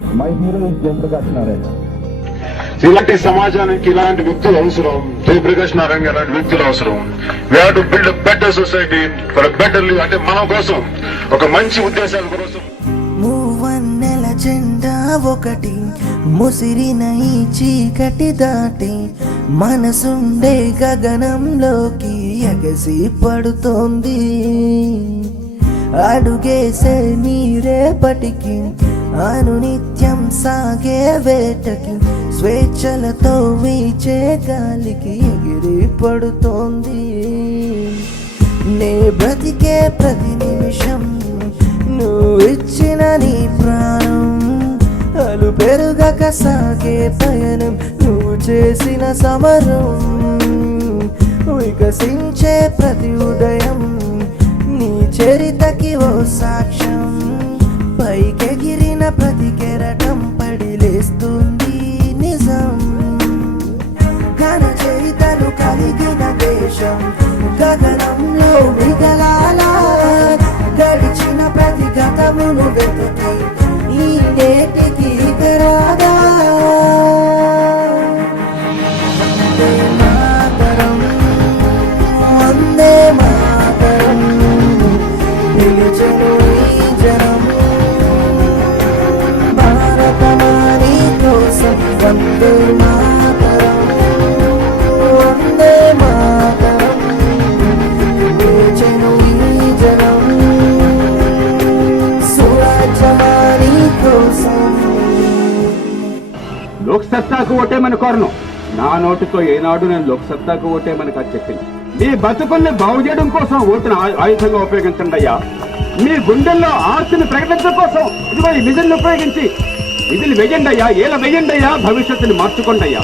My hero is Jayaprakash Narayana. ఇలాంటి సమాజానికి ఇలాంటి వ్యక్తులు అవసరం. జయప్రకాష్ నారాయణ ఇలాంటి వ్యక్తులు అవసరం. We have to build a better society for better live. అంటే మన కోసం, ఒక మంచి ఉద్దేశాల కోసం. మూవన్నెల జెండా ఒకటి ముసిరిన ఈ చీకటి దాటి మనసుండే గగనంలోకి ఎగసి పడుతోంది. అడుగేసే నీరేపటికి అనునిత్యం సాగే వేటకి స్వేచ్ఛలతో వీచే గాలికి ఎగిరి పడుతోంది. నే బ్రతికే ప్రతి నిమిషం నువ్వు ఇచ్చిన నీ ప్రాణం, అలు పెరుగక సాగే పయనం నువ్వు చేసిన సమరం. వికసించే ప్రతి ఉదయం నీ చరితకి ఓ సాక్ష్యం. పైకెగిరిన ప్రతి కెరటం పడిలేస్తుంది నిజం. ఘన చరితలు కలిగిన దేశం గగనంలో మిగలాలా. గడిచిన ప్రతి గతమును వెతికి ఈ నేటికి రాదా. వందే మాతరం, వందే మాతరం, నిలిచెను ఈ జనం భారతమాని కోసం. వందే మాతరం, వందే మాతరం, నిలిచెను ఈ జనం స్వరాజ్యమాని కోసం. లోక్ సత్తాకు ఓటేమని కోరను. నా నోటితో ఏనాడు నేను లోక్ సత్తాకు ఓటేమని కాదు చెప్పింది. మీ బతుకుల్ని బాగు చేయడం కోసం ఓటును ఆయుధంగా ఉపయోగించండి అయ్యా. మీ గుండెల్లో ఆర్తిని ప్రకటించడం కోసం ఇదిగో ఈ విజన్ ఉపయోగించి విధులు వేయండి అయ్యా. ఏలా వేయండి అయ్యా. భవిష్యత్తుని మార్చుకోండి అయ్యా.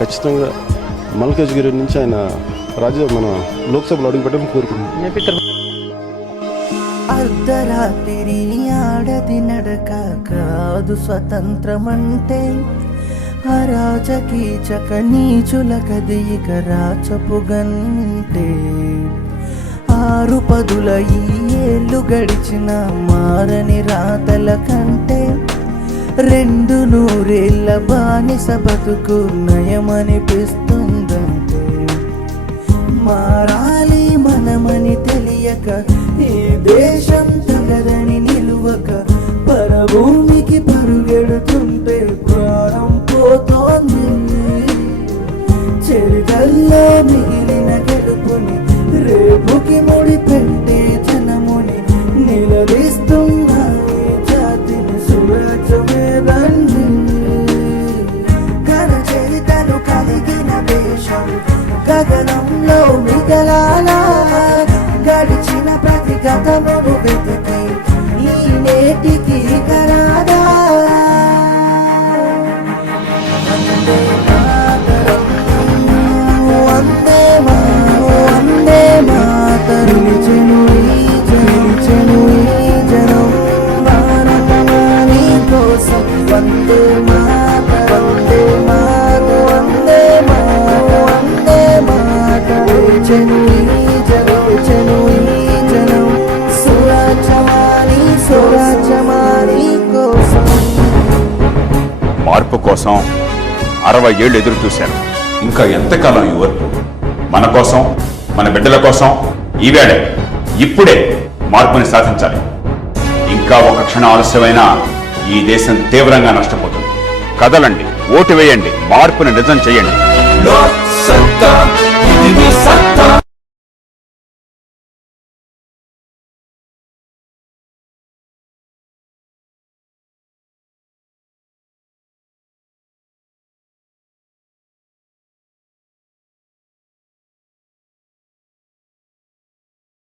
ఖచ్చితంగా మల్కాజ్గిరి నుంచి ఆయన మన లోక్సభలో అడుగుపెట్టడం కోరుకుంటున్నాను. అర్ధరాత్రి ఆడది నడక కాదు స్వతంత్రం అంటే. అరాజకీచక నీచుల కదియిక రాచపు గంటే. 6 పదుల ఈ ఏళ్ళు గడిచిన మారని రాతల కంటే 2 నూరేళ్ల బానిస బతుకు నయమనిపిస్తుందంటే. మారాలి మనమని తెలియక ఈ దేశం తగదని నిలువక పరభూమికి పరుగెడుతుంటే ప్రాణం పోతోంది. చరితల్లో మిగిలిన గెలుపుని రేపుకి ముడి పెట్టే జనముని నిలదీస్తున్న జాతిని సురక్షమే రండి. ఘన చరితలు కలిగిన దేశం గగనంలో మిగలాలా. గడిచిన ప్రతి గతమును వెతికి ఈ నేటికి రాదా. వందే మాతరం, వందే వందే మాతరం, నిలిచెను ఈ జనం భారతమాని కోసం. వందే మాతరం, వందే వందే వందే మాతరం, నిలిచెను ఈ జనం స్వరాజ్యమాని కోసం. మార్పు కోసం 60 ఏళ్ళు ఎదురు చూశాను. ఇంకా ఎంతకాలం ఈ ఓర్పు? మన కోసం, మన బిడ్డల కోసం ఈవేళ ఇప్పుడే మార్పుని సాధించాలి. ఇంకా ఒక క్షణం ఆలస్యమైనా ఈ దేశం తీవ్రంగా నష్టపోతుంది. కదలండి, ఓటు వేయండి, మార్పుని నిజం చేయండి.